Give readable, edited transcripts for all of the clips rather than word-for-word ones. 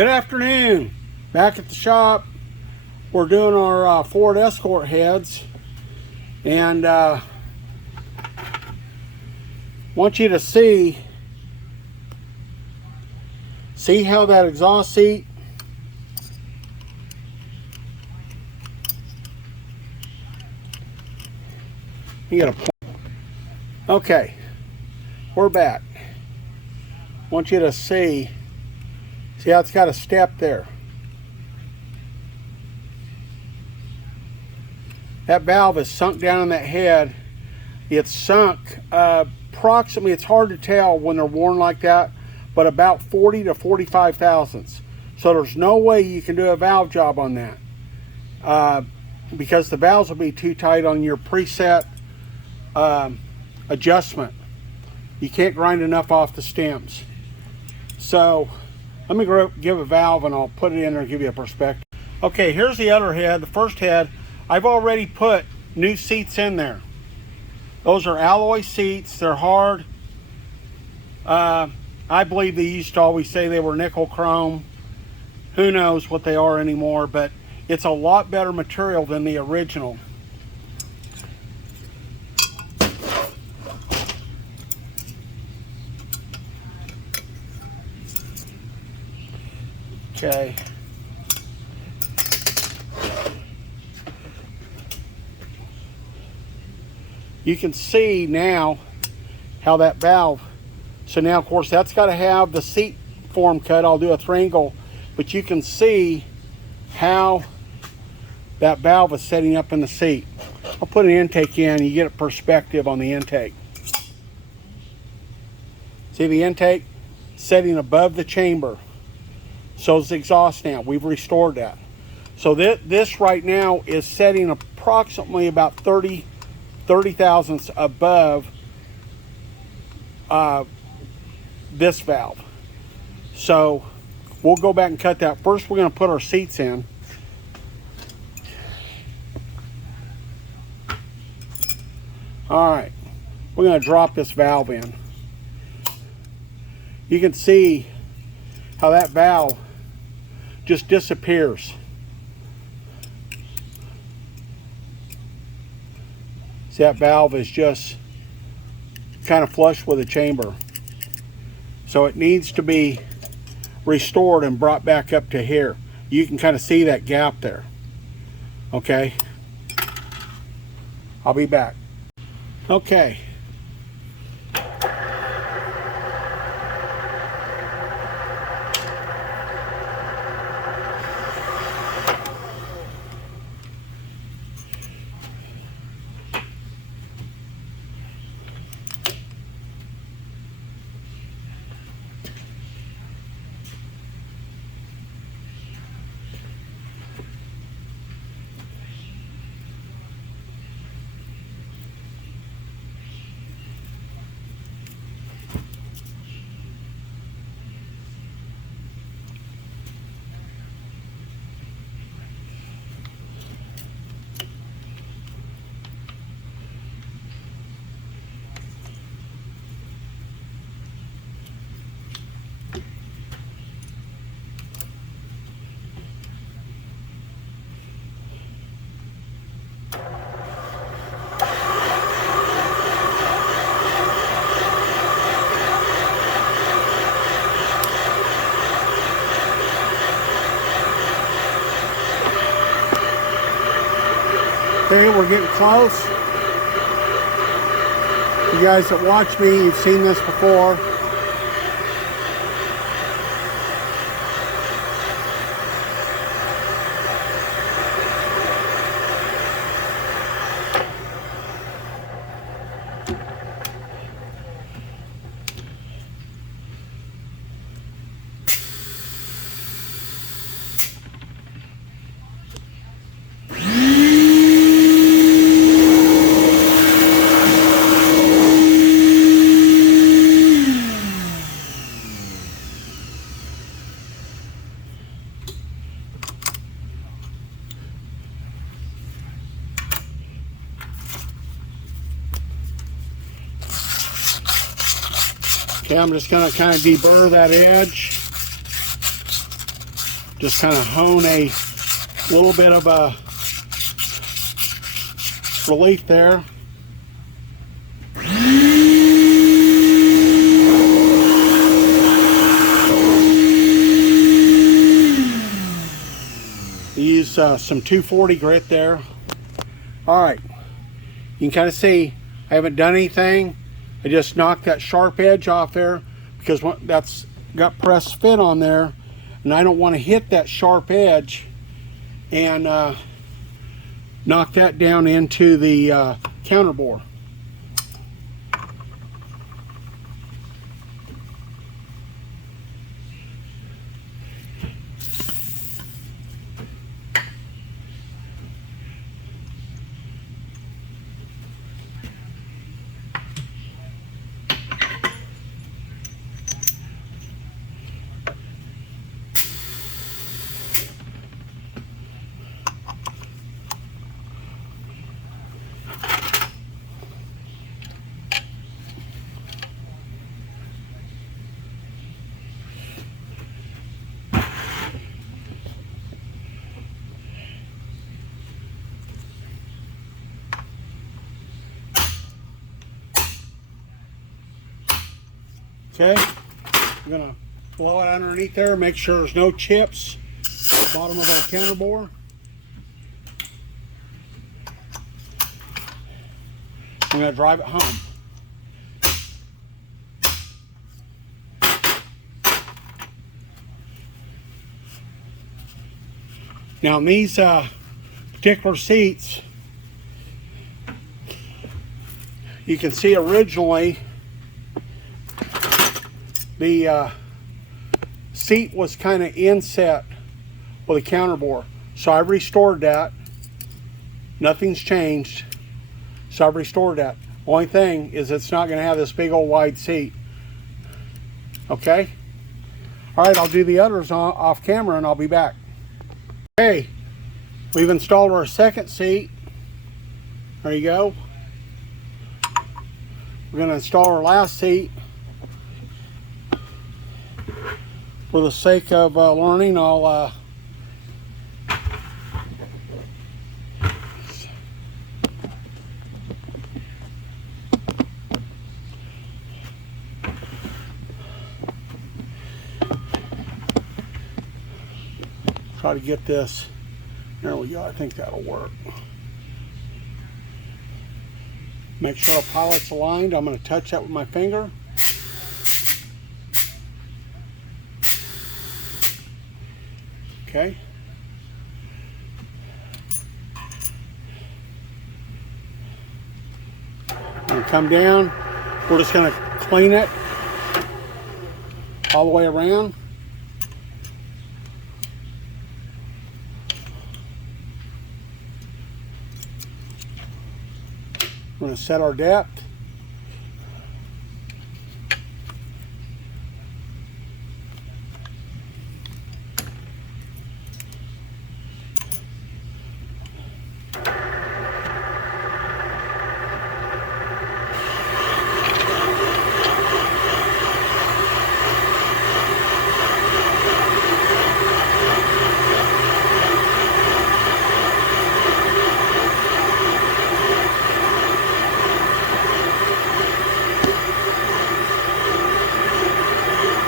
Good afternoon. Back at the shop. We're doing our Ford Escort heads, and want you to see how that exhaust seat you got a point. Okay, we're back. Want you to see how it's got a step there. That valve is sunk down in that head. It's sunk approximately, it's hard to tell when they're worn like that, but about 40 to 45 thousandths. So there's no way you can do a valve job on that because the valves will be too tight on your preset adjustment. You can't grind enough off the stems. So let me give a valve and I'll put it in there and give you a perspective. Okay, here's the other head, the first head. I've already put new seats in there. Those are alloy seats. They're hard. I believe they used to always say they were nickel chrome. Who knows what they are anymore, but it's a lot better material than the original. Okay. You can see now how that valve, so now of course that's got to have the seat form cut. I'll do a 3-angle, but you can see how that valve is setting up in the seat. I'll put an intake in, you get a perspective on the intake. See the intake setting above the chamber. So is the exhaust now. We've restored that. So this right now is setting approximately about 30 thousandths above this valve. So we'll go back and cut that. First we're going to put our seats in. Alright, we're going to drop this valve in. You can see how that valve just disappears. See, that valve is just kind of flush with the chamber. So it needs to be restored and brought back up to here. You can kind of see that gap there. Okay. I'll be back. Okay. Okay, we're getting close. You guys that watch me, you've seen this before. Okay, I'm just going to kind of deburr that edge. just kind of hone a little bit of a relief there. Use some 240 grit there. All right, you can kind of see I haven't done anything. I just knocked that sharp edge off there because that's got pressed fit on there, and I don't want to hit that sharp edge and knock that down into the counter bore. Okay, I'm gonna blow it underneath there, make sure there's no chips at the bottom of our counter bore. I'm gonna drive it home. Now in these particular seats, you can see originally the seat was kind of inset with a counter bore. So I've restored that. Nothing's changed. So I've restored that. Only thing is it's not going to have this big old wide seat. Okay? All right, I'll do the others off camera and I'll be back. Okay, we've installed our second seat. There you go. We're going to install our last seat. For the sake of learning, I'll try to get this. There we go. I think that'll work. Make sure the pilot's aligned. I'm going to touch that with my finger. Okay. And come down. We're just going to clean it all the way around. We're going to set our depth.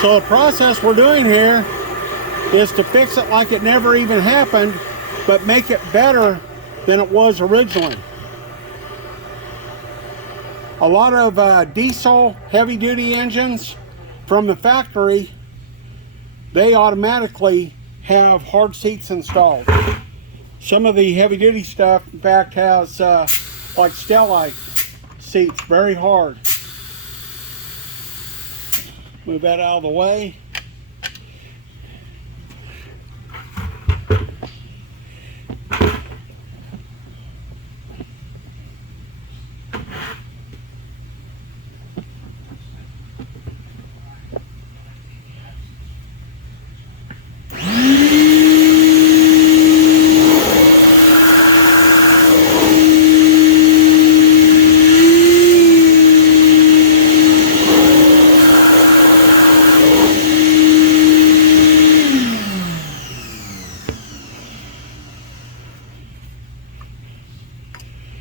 So the process we're doing here is to fix it like it never even happened, but make it better than it was originally. A lot of diesel heavy-duty engines from the factory, they automatically have hard seats installed. Some of the heavy-duty stuff, in fact, has like Stellite seats, very hard. Move that out of the way.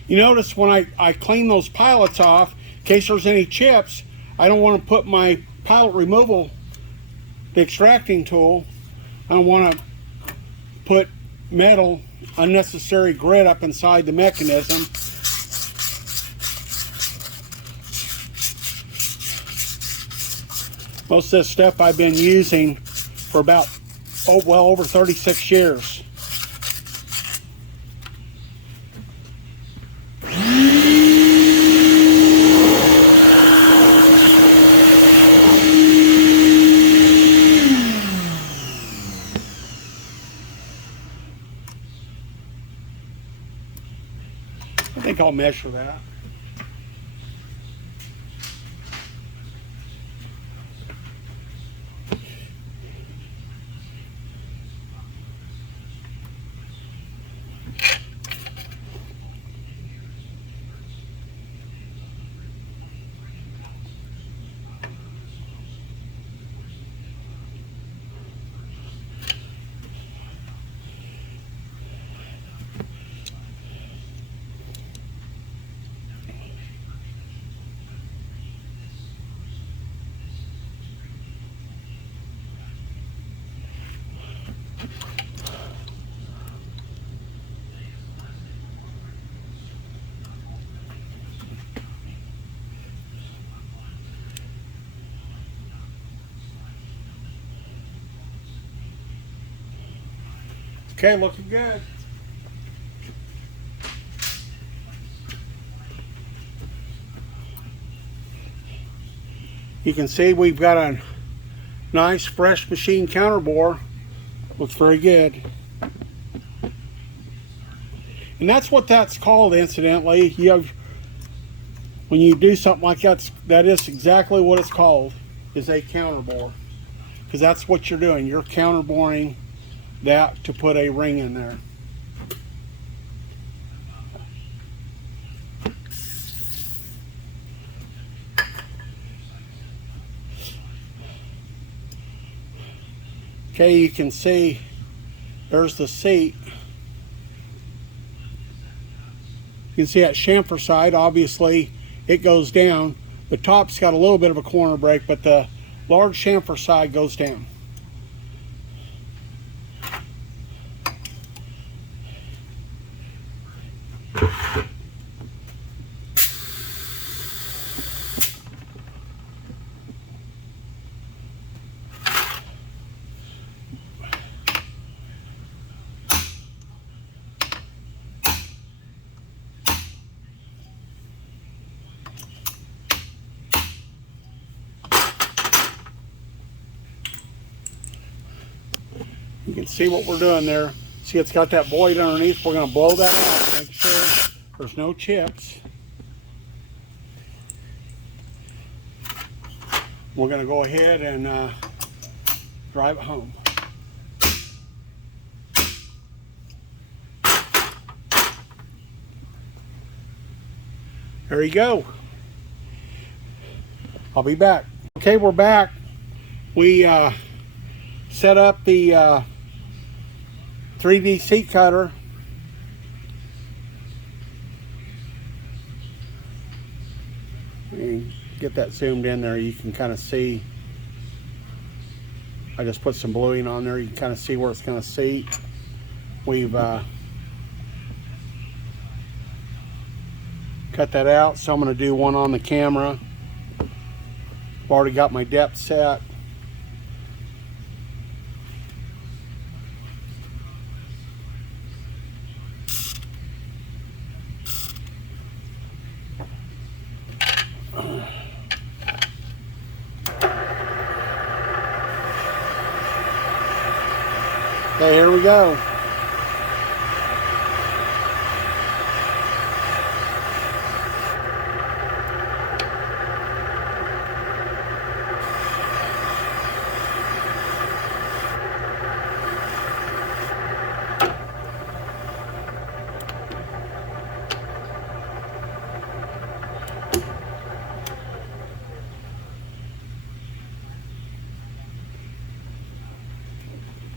You notice when I clean those pilots off, in case there's any chips, I don't want to put my pilot removal, the extracting tool, I don't want to put metal, unnecessary grit up inside the mechanism. Most of this stuff I've been using for about, well over 36 years. I think I'll measure that. Okay, looking good. You can see we've got a nice fresh machine counter bore. Looks very good. And that's what that's called, incidentally. You have, when you do something like that, that is exactly what it's called, is a counter bore. Because that's what you're doing. You're counter boring that to put a ring in there. Okay, you can see there's the seat. You can see that chamfer side, obviously it goes down. The top's got a little bit of a corner break, but the large chamfer side goes down. You can see what we're doing there. See, it's got that void underneath. We're going to blow that out, make sure there's no chips. We're going to go ahead and drive it home. There you go. I'll be back. Okay, we're back. We set up the 3D seat cutter. Get that zoomed in there. You can kind of see. I just put some bluing on there. You can kind of see where it's going to seat. We've cut that out, so I'm going to do one on the camera. I've already got my depth set. Okay, here we go.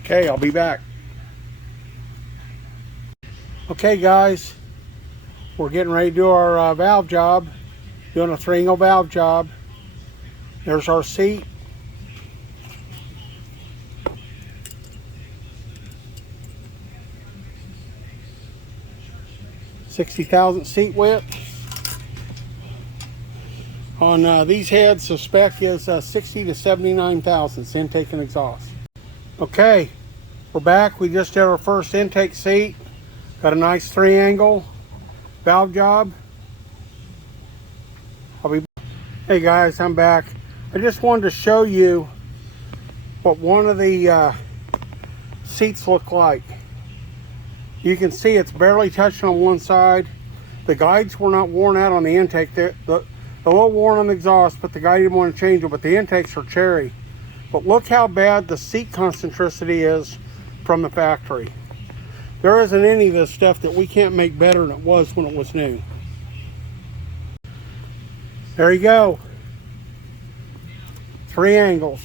Okay, I'll be back. Okay guys, We're getting ready to do our valve job, doing a 3-angle valve job. There's our seat. $60,000 seat width. On these heads, the spec is 60 to 79 thousandths intake and exhaust. Okay, we're back. We just did our first intake seat. Got a nice 3-angle valve job. Hey guys, I'm back. I just wanted to show you what one of the seats look like. You can see it's barely touching on one side. The guides were not worn out on the intake. They're a little worn on the exhaust, but the guy didn't want to change them, but the intakes are cherry. But look how bad the seat concentricity is from the factory. There isn't any of this stuff that we can't make better than it was when it was new. There you go. 3 angles.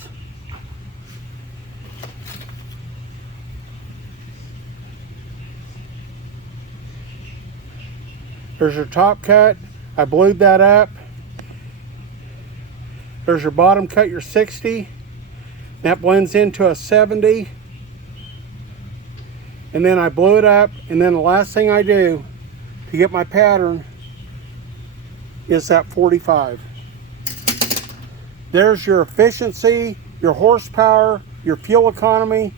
There's your top cut. I blued that up. There's your bottom cut, your 60. That blends into a 70. And then I blew it up, and then the last thing I do to get my pattern is that 45. There's your efficiency, your horsepower, your fuel economy.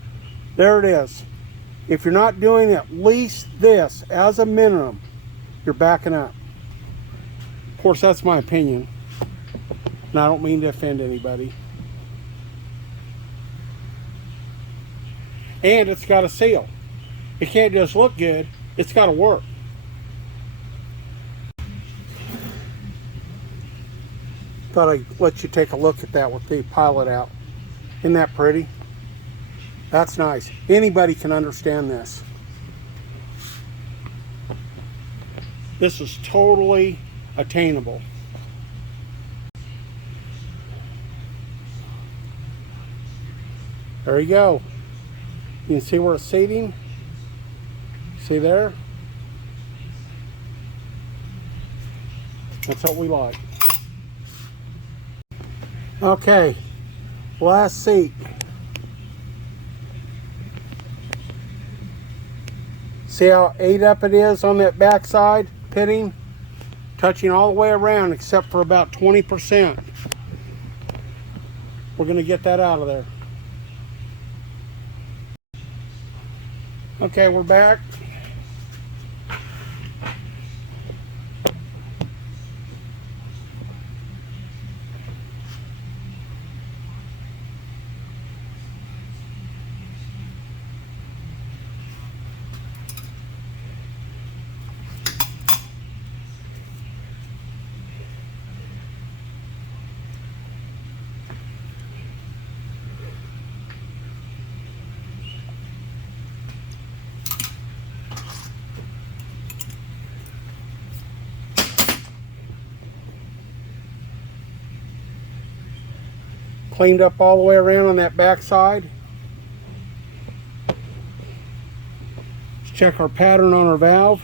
There it is. If you're not doing at least this as a minimum, you're backing up. Of course, that's my opinion, and I don't mean to offend anybody. And it's got a seal. It can't just look good, it's got to work. Thought I'd let you take a look at that with the pilot out. Isn't that pretty? That's nice. Anybody can understand this. This is totally attainable. There you go. You can see where it's seating. See there? That's what we like. Okay, last seat. See how ate up it is on that back side pitting? Touching all the way around except for about 20%. We're going to get that out of there. Okay, we're back. Cleaned up all the way around on that back side. Let's check our pattern on our valve.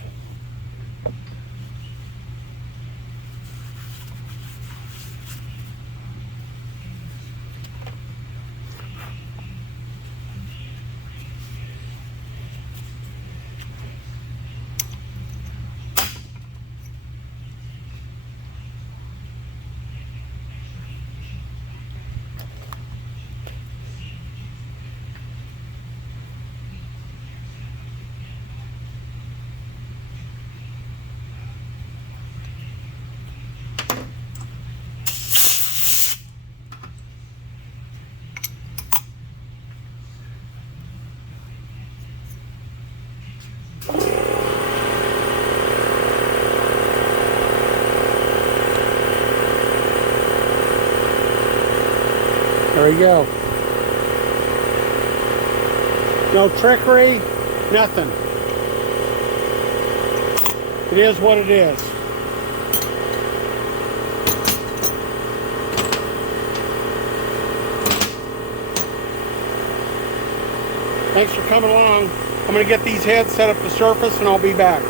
There you go. No trickery, nothing. It is what it is. Thanks for coming along. I'm going to get these heads set up to surface and I'll be back.